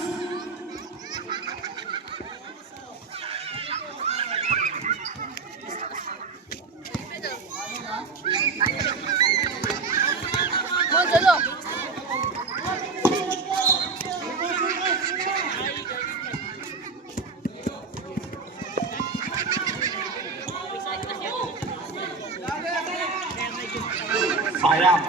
Sayang.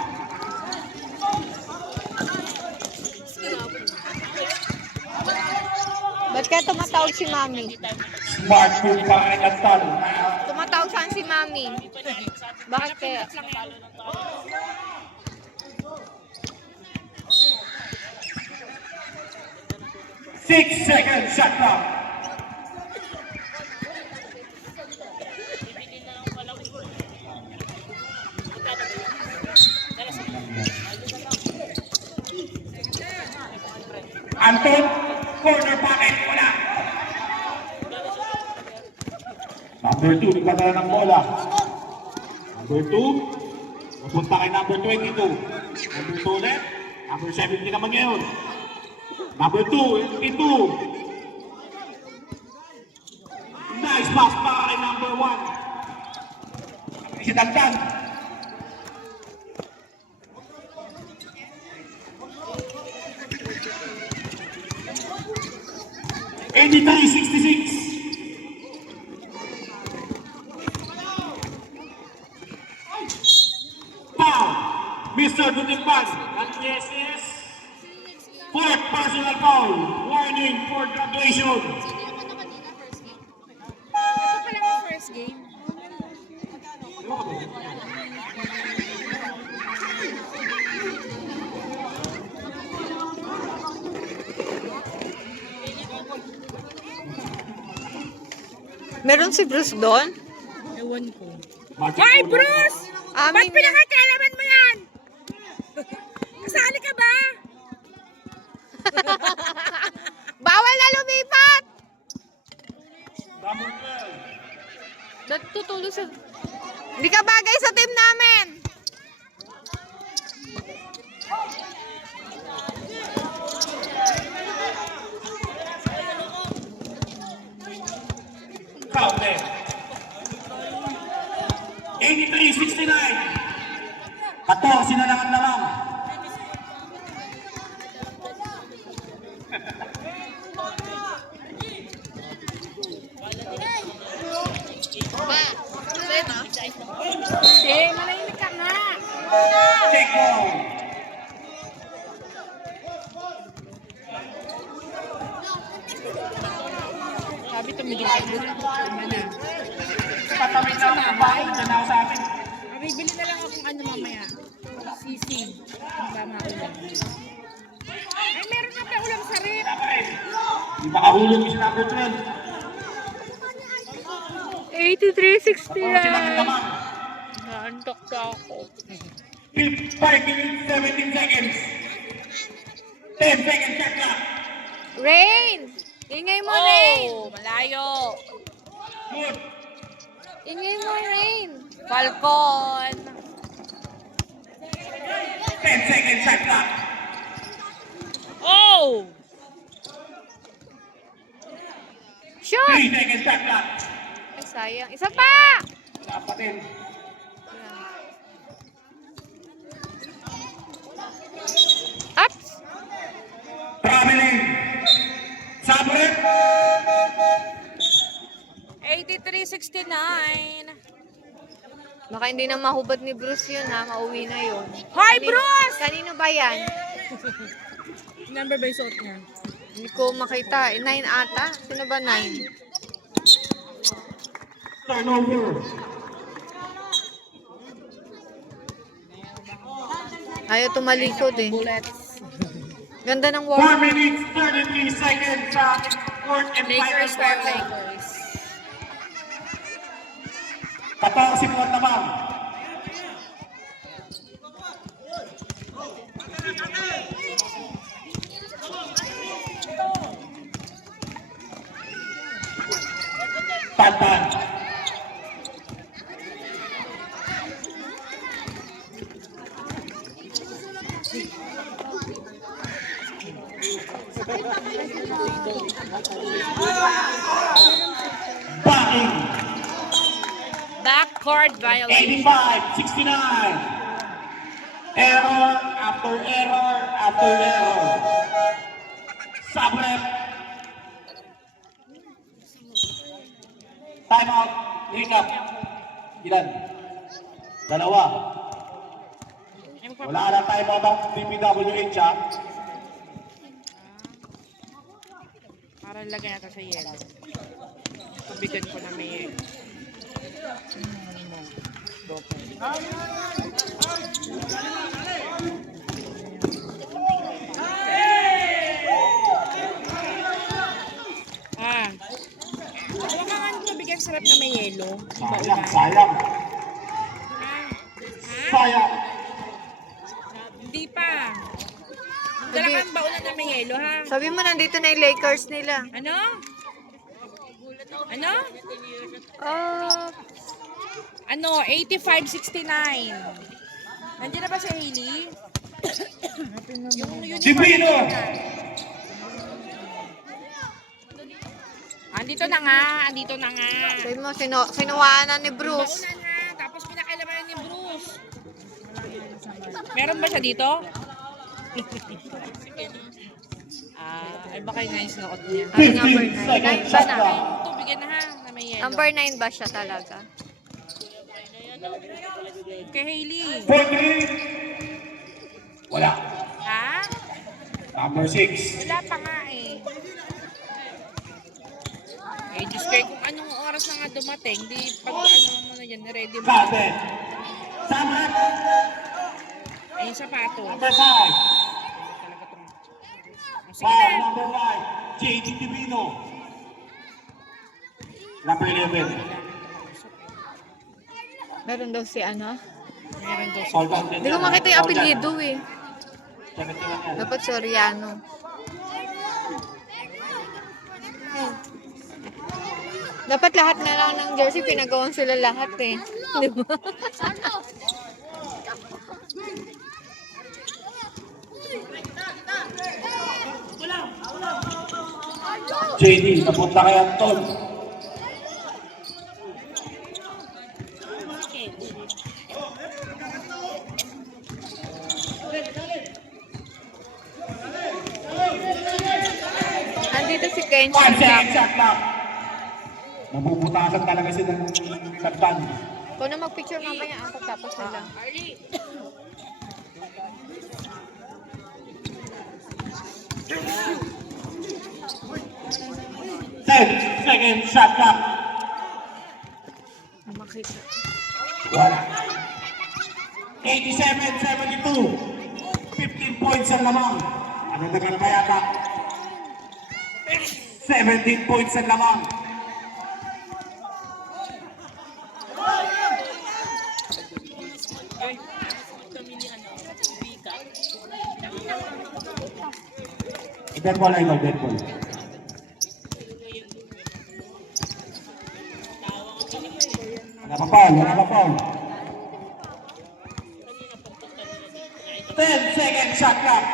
Ba't kaya tumatawag si Mami? Smart move para kay Cantal. Tumatawag saan si Mami? Bakit kaya? Lang yan. 6 seconds shot clock. Anton, corner pocket, wala. Number 2, nagpadala ng bola. Number 2, pupunta kay number 22. Number 2 ulit, number 70 naman ngayon. Number 2, 82. Nice pass para kay number 1. Si Dandan. Eighty-three, 66. Foul, Mr. Dutipan, and yes is fourth personal foul. Warning for graduation. Ito pa lang ang first game. Meron si Bruce doon? Ewan ko. Magic Hoy, Bulldog. Bruce! Ba't Amin na. pinakakalaman mo yan? Kasali ka ba? Bawal na lumipat! Number 12. Natutulo sa... Hindi ka bagay sa team namin! Counted. 83-69. 14 na lang ang lamang. Ba? Sino? Hindi, manahimik ka nga. Take ball. Sabi tumigil ka na. Tatawid na ako ng bahay. Diyan ako sa amin. Bibili na lang akong ano mamaya. Sisig. Ang ba maulam. Ay, meron ka pa ulam sa rip. Hindi makahulog yung si number 12. 83-69. 14 lang ang lamang. Naantok ka ako. 5 minutes, 17 seconds. 10 seconds shot clock. Rain! Ingay mo, Rain! Oh, malayo. Good. Ingay mo, Rain! Falcon. 10 seconds shot clock. Oh! Shoot! 3 seconds shot clock. Ay, sayang. Isa pa! Dapat din. Ups! Traveling. Sabre. 83-69. Baka hindi na mahubad ni Bruce yun ha. Mauwi na yun. Hi, Bruce! Kanino ba yan? Number ba yung suot niya? Hindi ko makita. 9 ata? Sino ba 9? Turnover. Ayaw tumalikod eh. Bullets. Ganda ng 4 wall. minutes, 33 seconds sa fourth and final Lakers for quarter. Lakers. 14 po naman. Tantan. Backing. Backcourt violation. 85-69. Error after error after error. Sabrep. Time out. Recap. Ilan? Dalawa. Wala na time out ang DPWH ha. Para lagyan natin sa yelo. Tubigan ko na may Ah. Huwag ka nga tubig ang sarap na may yelo. Sayang, sayang. Sayang. Hindi pa. Dala kang baunan na may yelo, ha? Sabi mo, nandito na yung Lakers nila. Ano? Ano? Ano? 85-69. Nandiyan na ba si Hailey? Yung uniform. Divino! Andito na nga. Andito na nga. Sabi mo, sinuwaan na ni Bruce. Baunan nga. Tapos pinakailaman ni Bruce. Meron ba siya dito? Ay baka yung nice na niya. Ang number 15 9. seconds 9 ba shot na? clock. Tubigan na ha, na may yelo. Number 9 ba siya talaga? Kay Hailey. 43. Wala. Ha? Number 6. Wala pa nga eh. Eh, Diyos kayo, kung anong oras na nga dumating, di pag ano mo na yan, ready mo. Latin. Samat. Ay, yung sapato. Number 5. Talaga tong... Sige Foul, na. number 5. JD Divino. Number 11. Meron daw si ano? Meron daw. Sold out. Hindi ko makita yung apelyido eh. 71 yan. Dapat Soriano. Dapat lahat na lang ng jersey, pinagawan sila lahat eh. Di ba? JD, napunta kay Anton. Andito si Ken 5 seconds Sharp. shot clock. Nabubutasan talaga sila ng tagban. Kung na mag-picture mamaya ang pagtapos nila. 10 seconds shot clock. Makita. Wala. 87-72. 15 points ang lamang. Ano na ka na ba yata? 17 points ang lamang. Dead ball, Idol. Dead ball. Wala pa foul. Wala pa foul. 10 seconds shot clock.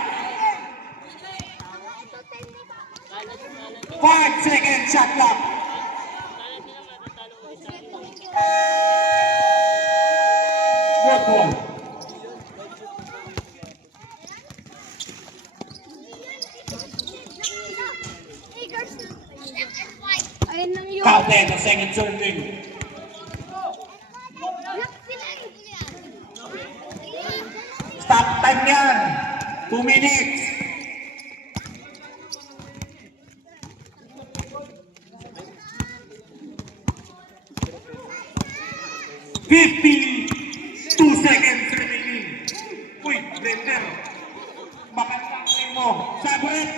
5 seconds shot clock. Good ball. Ayun lang yun. Count 10 ang second serving. Stop time yan. 2 minutes. Two seconds remaining. Uy, blender. Makatang rin mo. Sabret.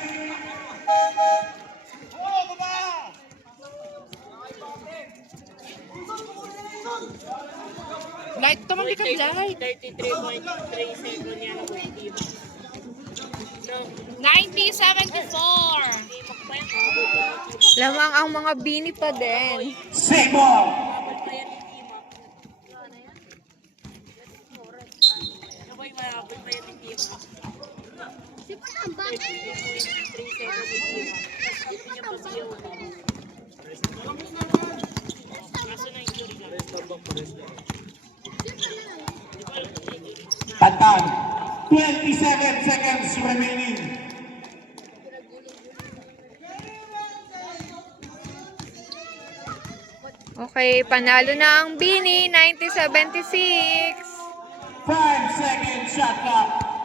Light, tumanggi ka light. 90-74. Lamang ang mga bini pa din. Same ball. Tandaan, 27 seconds remaining. Okay, panalo na ang bini, 90-76. 5 seconds shot clock.